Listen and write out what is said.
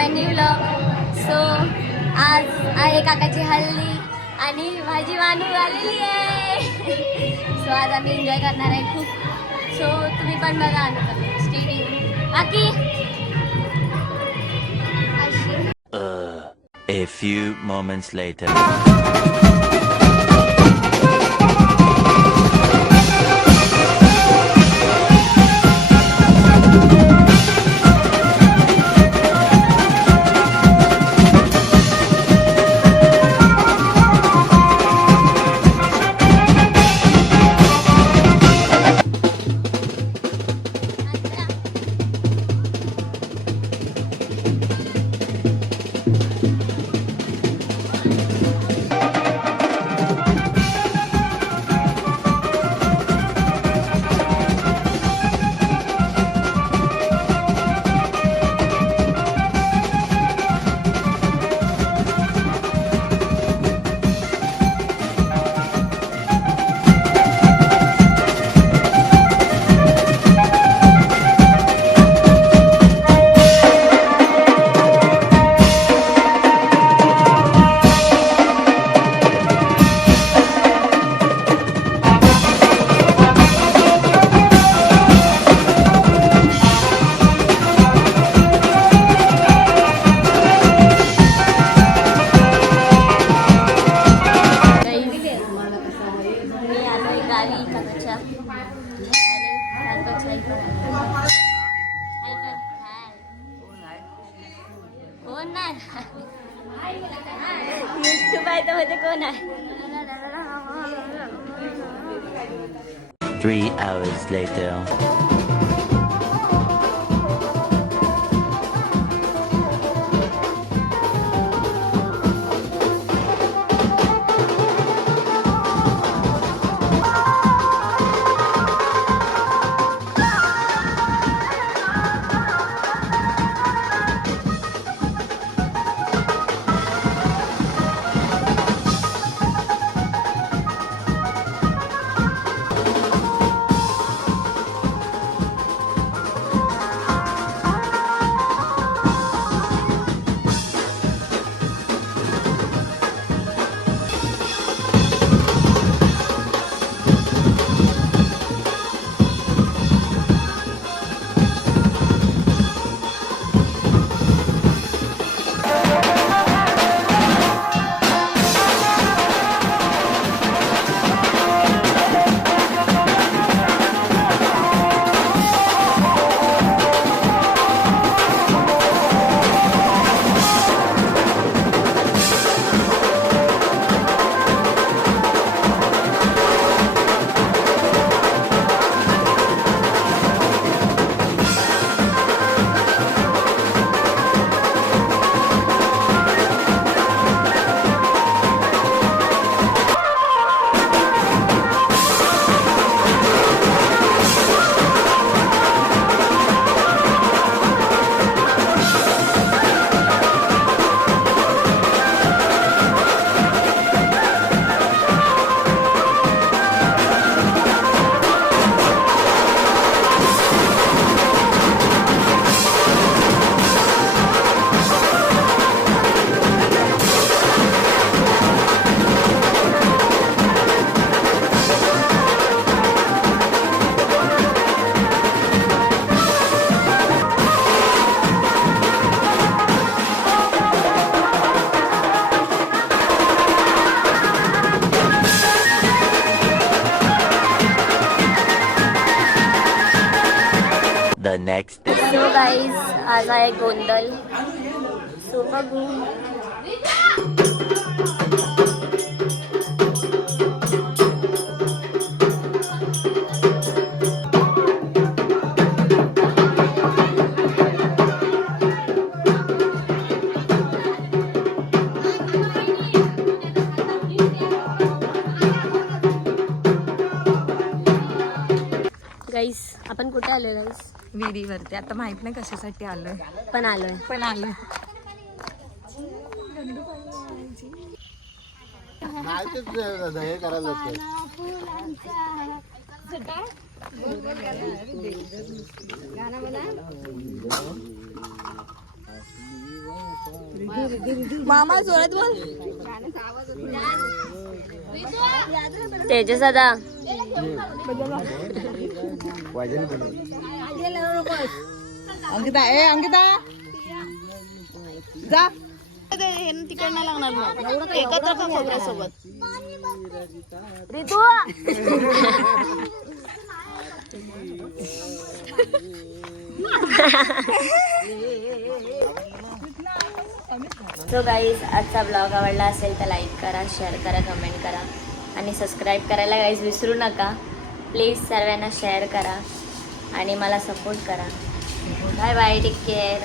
माय new vlog. So आज आहे काकाची हल्ली आणि माझी मानू आलेली आहे. सो आज आम्ही एन्जॉय करणार आहे खूप. सो तुम्ही पण बघा स्टेडियम बाकी. A few moments later. कोण नाही युट्यूब आहे तर मध्ये कोण आहे. 3 hours later. The next day. So guys आज आहे गोंधळ. सो बघू. गाईस आपण कुठे आलोय गाईस. विहिरीवरती. आता माहित नाही कशासाठी आलोय पण आलोय. हे करायला मामा जोरात बोल. तेजस दादा अंकिता अंकिता जा. तिकडनं लागणार मग एकत्र का खोबऱ्यासोबत. रितू सो गाईज आजचा ब्लॉग आवडला असेल तर लाईक करा, शेअर करा, कमेंट करा आणि सबस्क्राईब करायला गाईज विसरू नका. प्लीज सर्वांना शेअर करा आणि मला सपोर्ट करा. Bye bye, take care.